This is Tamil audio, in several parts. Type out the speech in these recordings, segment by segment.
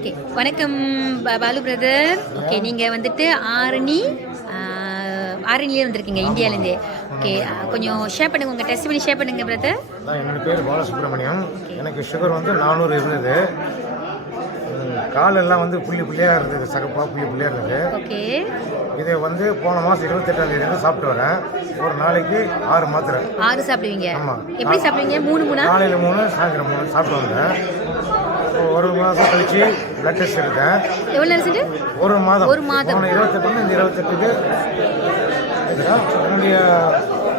ஓகே வணக்கம் பாலு பிரதர். ஓகே நீங்கள் வந்துட்டு ஆரணிலே வந்திருக்கீங்க இந்தியாவிலேருந்து. ஓகே கொஞ்சம் ஷேர் பண்ணுங்க, உங்கள் டெஸ்ட் பண்ணி ஷேர் பண்ணுங்க பிரதர். என்னோட பேர் பாலசுப்ரமணியம். எனக்கு சுகர் 400 இருந்தது. காலெல்லாம் புள்ளியாக இருந்தது, சகப்பாக புள்ளியாக இருந்தது. ஓகே இதை போன மாதம் 28ஆம் தேதி சாப்பிட்டு வரேன். ஒரு நாளைக்கு 6 மாத்திரை. 6 சாப்பிடுவீங்க? ஆமாம். எப்படி சாப்பிடுவீங்க? 3 காலையில் 3 சாயந்தரம் 3 சாப்பிட்டு வந்தேன். ஒரு மாதம் கழிச்சு பிளட் டெஸ்ட் எடுத்தேன். எவ்வளோ நேரம்? ஒரு மாதம். 28 இந்த 28க்கு என்னுடைய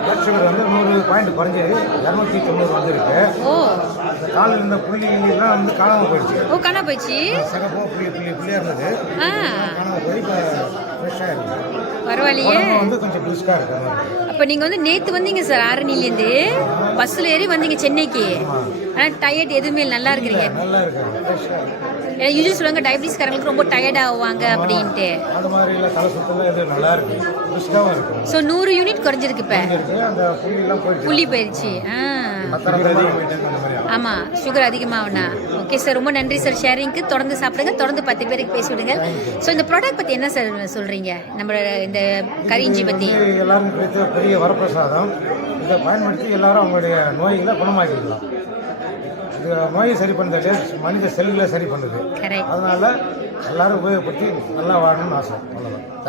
பிளட் சுகர் 100 பாயிண்ட் குறைஞ்சி 290 வந்திருக்கு. ஓ, காலில் இருந்த புள்ளிலாம் காணாமல் போயிடுச்சு. ஓ, காணாம போயிடுச்சு. சகப்போ புள்ளியாக இருந்தது, காணாமல் போய் இப்போ ஃப்ரெஷ்ஷாக இருக்குது. பரவாயில்லையே, கொஞ்சம் பிரிஸ்காக இருக்கு. அப்போ நீங்கள் நேற்று வந்தீங்க சார் ஆரணிலேருந்து, பஸ்ஸில் ஏறி வந்தீங்க சென்னைக்கு. ஆனால் டயர்ட் எதுவுமே நல்லா இருக்கிறீங்க. நல்லா இருக்கு. ஏன்னா யூஸ்வலி சொல்லுவாங்க டயபிட்டிஸ்காரங்களுக்கு ரொம்ப டயர்ட் ஆவாங்க அப்படின்ட்டு. அந்த மாதிரி இல்லை, தலை சுத்தலாம் இது நல்லா இருக்கு, பிரிஸ்காகவும் இருக்கு. ஸோ 100 யூனிட் குறைஞ்சிருக்கு. இப்போ அந்த புள்ளி போயிடுச்சு. ஆமாம், சுகர் அதிகமாகனா. ஓகே சார், ரொம்ப நன்றி சார் ஷேரிங்க்கு. தொடர்ந்து சாப்பிடுங்க, தொடர்ந்து 10 பேருக்கு பேசி விடுங்க. ஸோ இந்த ப்ராடக்ட் பற்றி என்ன சார் சொல்கிறீங்க, நம்மளோட இந்த கரிஞ்சி பற்றி? எல்லாரும் கிடைத்த பெரிய வரப்பிரசாதம். இதை பயன்படுத்தி எல்லாரும் அவங்களுடைய நோய்களை குணமாக்கிக்கலாம். இது நோயை சரி பண்ணுறது, மனித செல்களை சரி பண்ணுது. அதனால எல்லாரும் உபயோகப்படுத்தி நல்லா வாழணும்னு ஆசை.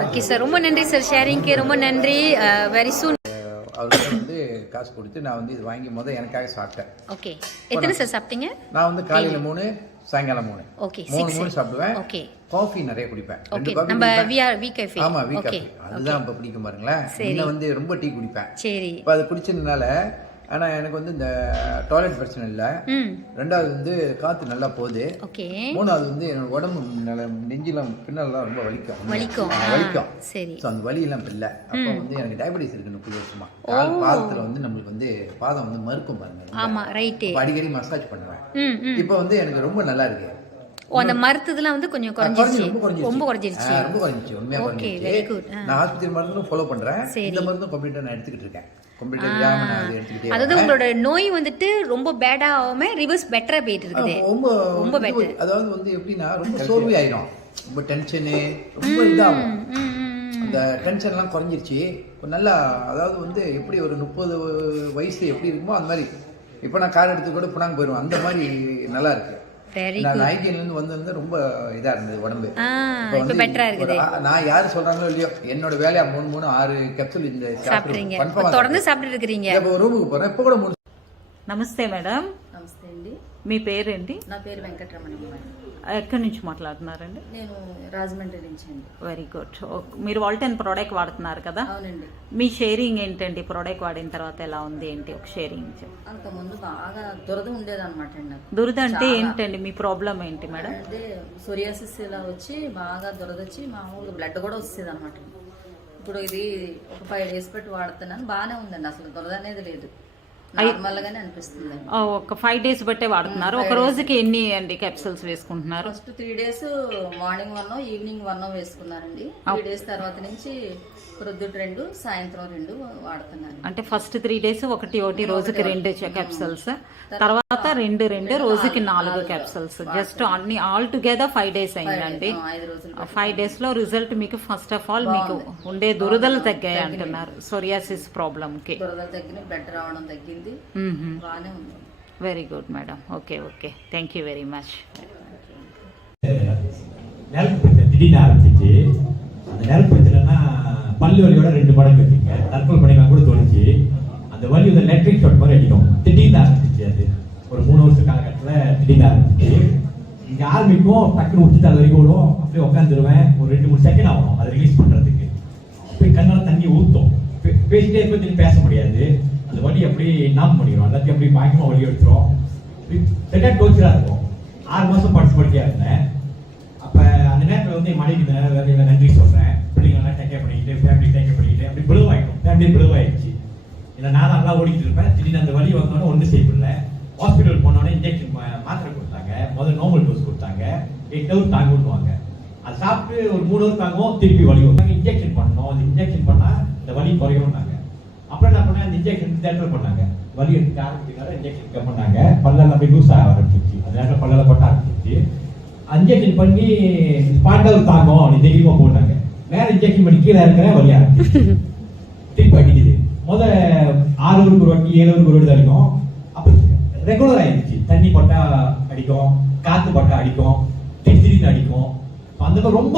ஓகே சார், ரொம்ப நன்றி சார் ஷேரிங்க்கு. ரொம்ப நன்றி. Very soon. அவருக்கு காசு கொடுத்து நான் இது வாங்கி எனக்காக சாப்பிட்டேன். ஓகே, எத்தனை சார் சாப்பிட்டீங்க? நான் காலையில் 3, சாயங்காலம் 3. ஓகே, 3 சாப்பிடுவேன். ஓகே, காஃபி நிறைய குடிப்பேன். ஓகே, நம்ம வி காஃபி. ஆமா, வி காஃபி. அதுதான் இப்ப பிடிக்கும் பாருங்களேன். இன்னும் ரொம்ப டீ குடிப்பேன். சரி, இப்ப அது குடிச்சதுனால ஆனா எனக்கு இந்த டாய்லெட் பிரச்சனை இல்லை. ரெண்டாவது காத்து நல்லா போகுது. மூணாவது என்னோட உடம்பு நெஞ்சிலாம் பின்னெல்லாம் ரொம்ப வலிக்கும். சரி, அந்த வலி எல்லாம் இல்லை. அப்போ எனக்கு டயபெட்டிஸ் இருக்கு 30 வருஷமா. பாதத்துல நம்மளுக்கு பாதம் மறுக்கும் பாருங்க. ஆமா, ரைட். அடிக்கடி மசாஜ் பண்ணுவேன். இப்போ எனக்கு ரொம்ப நல்லா இருக்கு. அந்த மருத்துவலாம் கொஞ்சம் குறைஞ்சிருச்சு. ரொம்ப குறைஞ்சிருச்சு. உண்மையா குறைஞ்சிருச்சு. நான் ஹாஸ்பிட்டல் மருந்தும் ஃபாலோ பண்றேன். இந்த மருந்தும் கம்ப்ளீட்டா நான் எடுத்துக்கிட்டு இருக்கேன். அதாவது உங்களோட நோய் ரொம்ப பேடா ஆகாம ரிவர்ஸ் பெட்டரா போயிட்டு இருக்குது. ரொம்ப பெட்டர். அதாவது எப்படின்னா ரொம்ப சோர்வு ஆயிடும், ரொம்ப டென்ஷனு, ரொம்ப இதாகும். அந்த டென்ஷன் எல்லாம் குறைஞ்சிருச்சு. நல்லா அதாவது எப்படி ஒரு 30 வயசு எப்படி இருக்குமோ அந்த மாதிரி இப்போ நான் கார் எடுத்து கூட புனாங்க போயிடுவேன். அந்த மாதிரி நல்லா இருக்கு. நான் ஐக்கியிலிருந்து வந்திருந்து ரொம்ப இதா இருந்தது உடம்பு. இப்போ பெட்டரா இருக்குது. நான் யாரு சொல்றாங்களோ இல்லையோ, என்னோட வேலையா 3 6 கேப்சூல் இந்த சாப்பிடுறீங்க, தொடர்ந்து சாப்பிட்டு இருக்கீங்க. இப்போ ரூமுக்கு போறேன். இப்போ கூட నమస్తే మేడం. నమస్తే అండి. మీ పేరేంటి? నా పేరు వెంకటరమణ. ఎక్కడి నుంచి మాట్లాడుతున్నారండి? నేను రాజమండ్రి నుంచి అండి. Very good. మీరు వాల్టెన్ ప్రోడక్ట్ వాడుతున్నారు కదా? అవునండి. మీ షేరింగ్ ఏంటండి? ప్రోడక్ట్ వాడిన తర్వాత ఎలా ఉంది ఏంటి ఒక షేరింగ్? అంత ముందు బాగా దురద ఉండేదన్నమాట అండి. దురద అంటే ఏంటండి? మీ ప్రాబ్లం ఏంటి మేడం? అంటే సోరియాసిస్ ఇలా వచ్చి బాగా దురద వచ్చి మామూలుగా బ్లడ్ కూడా వచ్చేది అనమాట. ఇప్పుడు ఇది ఒక 5 days పెట్టి వాడుతున్నాను, బాగానే ఉందండి. అసలు దురద అనేది లేదు, నార్మల్ గానే అనిపిస్తుంది. ఒక 5 days బట్టే వాడుతున్నారు. ఒక రోజుకి ఎన్ని అండి క్యాప్సూల్స్ వేసుకుంటున్నారు? First 3 days morning 1 evening 1 వేసుకున్నారండి. 3 days తర్వాత నుంచి ప్రొద్దుట 2 సాయంత్రం 2 వాడుతున్నాను. అంటే ఫస్ట్ 3 days ఒకటి రోజుకి 2 క్యాప్సూల్స్, తర్వాత 2 రోజుకి 4 క్యాప్సూల్స్. జస్ట్ అన్ని ఆల్ టుగెదర్ 5 days అయిందండి. 5 days లో రిజల్ట్ మీకు ఫస్ట్ ఆఫ్ ఆల్ మీకు ఉండే దురదలు తగ్గాయి అంటున్నారు. సోరియాసిస్ ప్రాబ్లం కి దురదలు తగ్గినాయి, బ్లడ్ రావడం తగ్గింది, బాగానే ఉంది. Very good madam. Okay, thank you very much. திடீர்னு ஆரம்பிச்சிச்சு. அந்த நெருப்பத்துலன்னா பல்லு வலியோட 2 மடங்கு வச்சுங்க, தற்கொலை பண்ணிக்கலாம் கூட தோணுச்சு. அந்த வலி எலக்ட்ரிக் ஷாட் மாதிரி அடிக்கும். திடீர்னு ஆரம்பிச்சிச்சு. அது ஒரு 3 வருஷ காலகட்டத்தில் திடீர்னு ஆரம்பிச்சிச்சு. இங்கே ஆரம்பிக்கும், டக்குன்னு விட்டுட்டு அது வரைக்கும் ஓடும். அப்படியே உட்காந்துருவேன். ஒரு 2-3 செகண்ட் ஆகும் அதை ரிலீஸ் பண்ணுறதுக்கு. அப்படியே கண்ணால் தண்ணி ஊற்றும். பேசிட்டே இருக்க பேச முடியாது. அந்த வலி அப்படியே நாம் பண்ணிடும். எல்லாத்தையும் அப்படியே பயங்கரமாக வலி எடுத்துரும். செட்டாக டோச்சராக இருக்கும். 6 மாதம் படுத்தியாக இருந்தேன். அப்போ அந்த நேரத்தில் என் மனைவிக்கு வேலையில் நன்றி சொல்கிறேன். பிள்ளைங்கள்லாம் டேக்கேர் பண்ணிக்கிட்டு, ஃபேமிலி டேக்கேர் பண்ணிக்கிட்டு அப்படி பிளவாயிடும். ஃபேமிலி பிளவாயிடுச்சு. இல்லை நான் நல்லா ஓடிக்கிட்டு இருப்பேன். திடீர்னு அந்த வலி வந்தோடனே ஒன்றும் செய்யப்படல. ஹாஸ்பிட்டல் போனோடனே இன்ஜெக்ஷன் மாத்திரை கொடுத்தாங்க. முதல்ல நார்மல் டோஸ் கொடுத்தாங்க. 8 hours தாங்குவாங்க. அது சாப்பிட்டு ஒரு 3 hours தாங்கும், திருப்பி வலி வந்தாங்க. இன்ஜெக்ஷன் பண்ணோம். அந்த இன்ஜெக்ஷன் பண்ணால் இந்த வலி குறையும்னாங்க. அப்புறம் என்ன பண்ணால் அந்த இன்ஜெக்ஷன் தேட்டர் பண்ணாங்க. வலி எடுத்து ஆரம்பிச்சுனால இன்ஜெக்ஷன் பண்ணாங்க. பல்லெல்லாம் போய் லூஸ் ஆக ஆரம்பிச்சிருச்சு. அந்த நேரத்தில் பல்லெல்லாம் கொட்ட ஆரம்பிச்சிருச்சு. இன்ஜெக்ஷன் பண்ணி ஸ்பாண்டல் தாங்கும் அப்படி தைரியமா போட்டாங்க. வேற இன்ஜெக்ஷன் பண்ணி கீழே இருக்கிற வழியா திருப்பி அடிக்குது. 6 ஊருக்கு ஒரு வாட்டி 7 ஊருக்கு ஒரு வாட்டி அடிக்கும். அப்ப ரெகுலர் ஆயிடுச்சு. தண்ணி பட்டா அடிக்கும், காத்து பட்டா அடிக்கும், திடீர்னு அடிக்கும். அந்த மாதிரி ரொம்ப